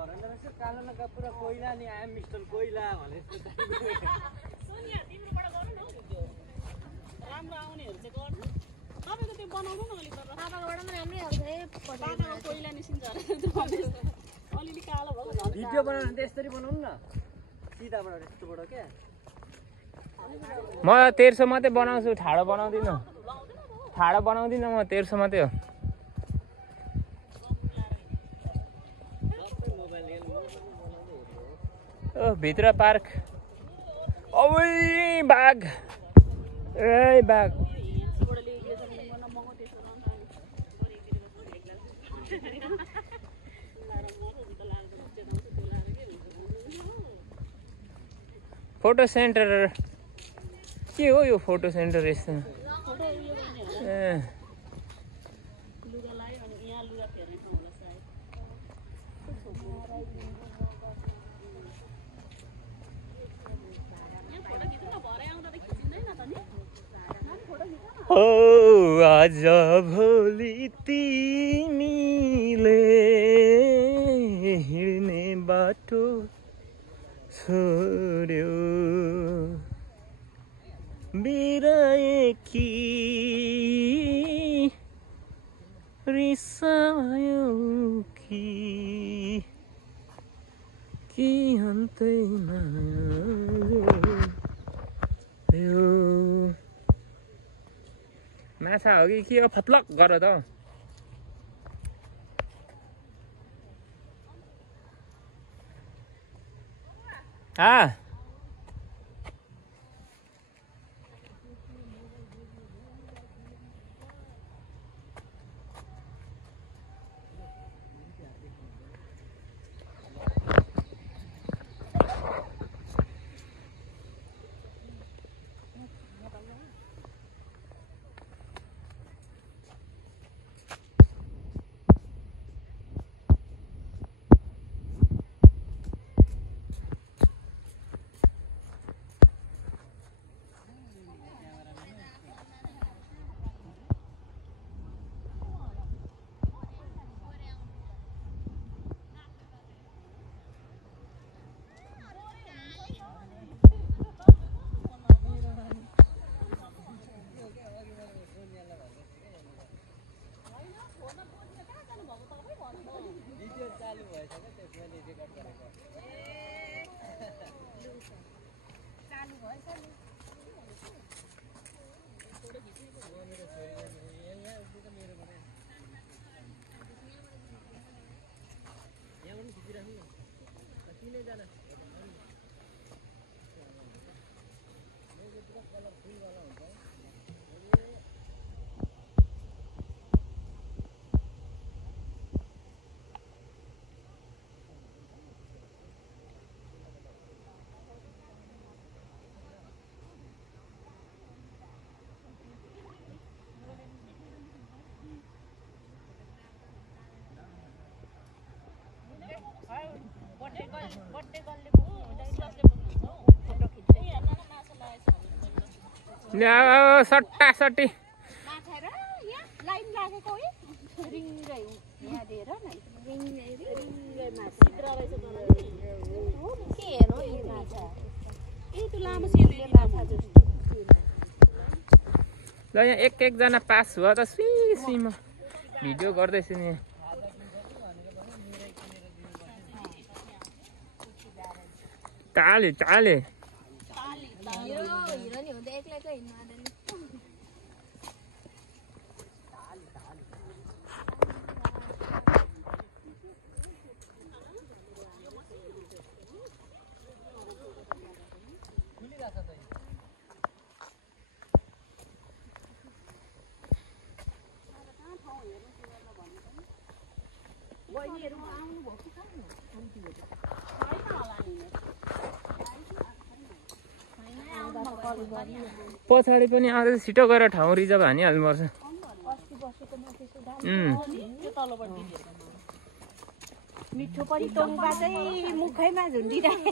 कालो नका पुरा कोइला नि आएम मिस्टर कोइला भने सोनिया तिम्रोबाट गर्नु न भिडियो राम्रो आउनेहरु चाहिँ गर्नु तपाईको त्यो बनाउनु न अलि गरेर बाबाबाट पनि राम्रै आउँछ है बाबाको कोइला निसिन्छ अरे अलिअलि कालो भएको भिडियो बनाउनु त यसरी बनाउनु न सिधाबाट यस्तोबाट के म 1300 मात्रै बनाउँछु ठाडो बनाउँदिन ठाडो बनाउँदिन म 1300 मात्रै हो ओ भित्र पार्क ओइ बाघ ए बाघ फोटो सेन्टर के हो यो फोटो सेन्टर यस्तो हो आज भोलि तिमीले हिँड्ने बाटो छोड्यो बिराएकी रिसायो कि अन्तै यो माछा हो कि के हो फत्लक गर त सट्टा सट्टी लाइन लागेको है रिङ्गै यहाँ दिएर न रिङ्गै माछा के हेर्नु यो माछा त्यो लामो सेले माछा जस्तो ल यहाँ एकजना पास भयो त सुईमा भिडियो गर्दैछु नि ताले पछाडि पनि आउँदा छिटो गएर ठाउँ रिजर्भ हानिहाल्नुपर्छ मिठो पनि टोङबा चाहिँ मुखैमा झुन्डिरहेको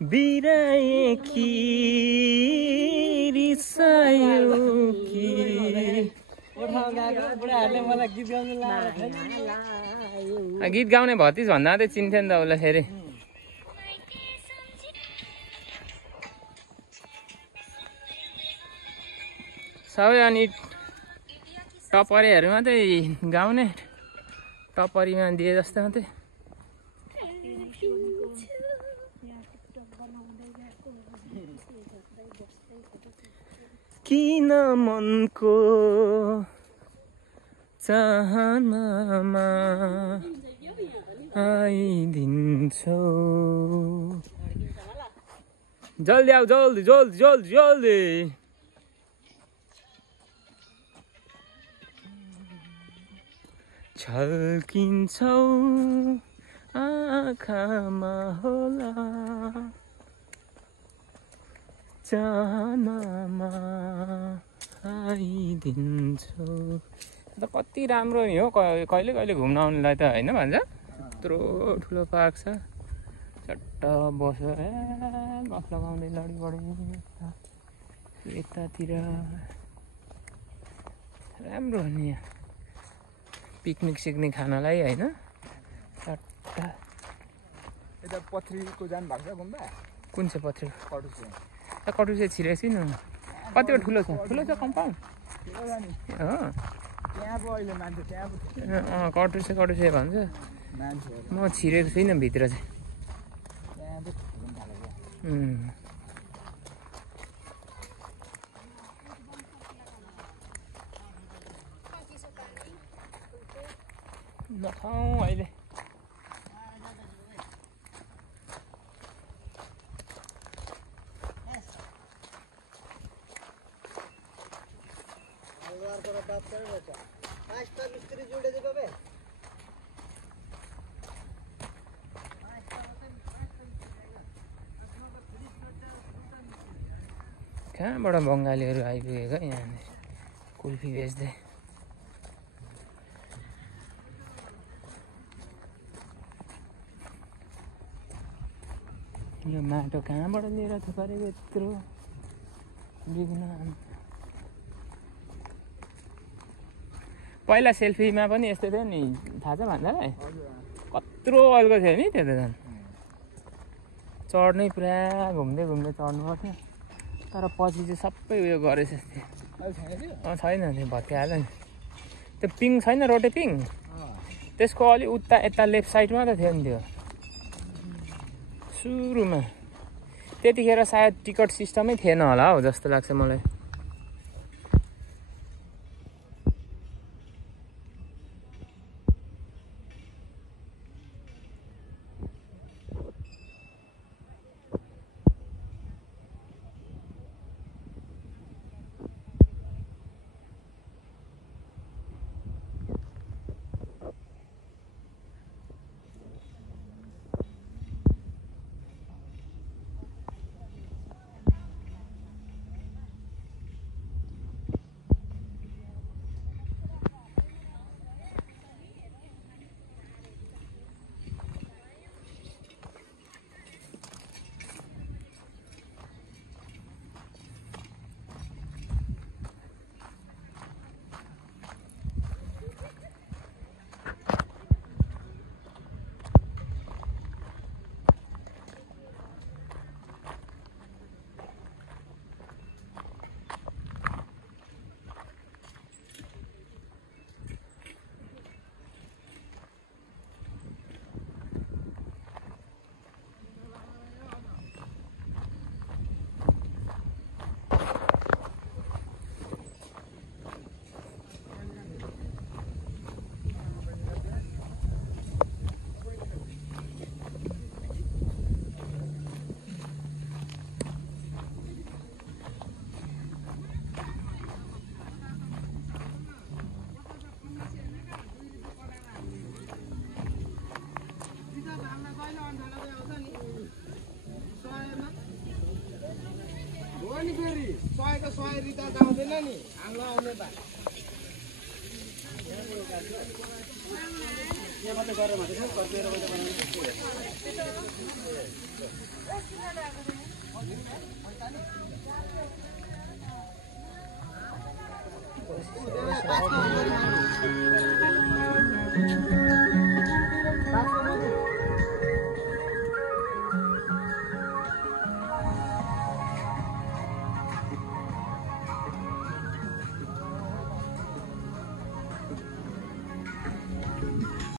बिराए कि रिसायो कि बुढाहरूले मलाई गीत गाउनु गीत गाउने भतिस भन्दा चाहिँ चिन्थ्यो नि त उसलाई फेरि सबै अनि टपरीहरू मात्रै गाउने टपरीमा दिए जस्तो मात्रै किन मनको चाहनामा आइदिन्छौ जल्दी आऊ जल्दी जल्दी जल्दी जल्दी छल्किन्छौ आँखामा होला चाहनामा आइदिन्छौ त कति राम्रो नि हो कहिले कहिले घुम्न आउनुलाई त होइन भन्छ यत्रो ठुलो पार्क छ चट्ट बस्यो गफ लगाउँदै लडी बढी यतातिर राम्रो हो नि यहाँ पिकनिक सिकनिक खानलाई होइन चट्ट यता पथरीको जानु भएको छ गुम्बा कुन चाहिँ पथरी कटुसे कटुसे छिरेको छैन कतिवटा ठुलो छ कम्पाउन्ड हो त्यहाँ पो अहिले मान्छे त्यहाँ कटुसे भन्छ मान्छेहरू म छिरेको छुइनँ भित्र चाहिँ त्यहाँ चाहिँ घुम्नु थालेको नखाउँ अहिले कहाँबाट बङ्गालीहरू आइपुगेको यहाँनिर कुल्फी बेच्दै यो माटो कहाँबाट लिएर थुपारेको यत्रो बिग्न पहिला सेल्फीमा पनि यस्तै थियो नि थाहा छ भन्दालाई कत्रो अल्को थियो नि त्यो त झन् चढ्नै पुरा घुम्दै घुम्दै चढ्नु पर्थ्यो तर पछि चाहिँ सबै उयो गरेछ छैन त्यो भत्किहाल्यो नि त्यो पिङ छैन रोटे पिङ त्यसको अलि उता यता लेफ्ट साइडमा त थियो नि त्यो सुरुमा त्यतिखेर सायद टिकट सिस्टमै थिएन होला हौ जस्तो लाग्छ मलाई रिता जाउँदैन नि हाम्रो आउने त यहाँ मात्रै गरेर मात्रै कर्पेर बनाउने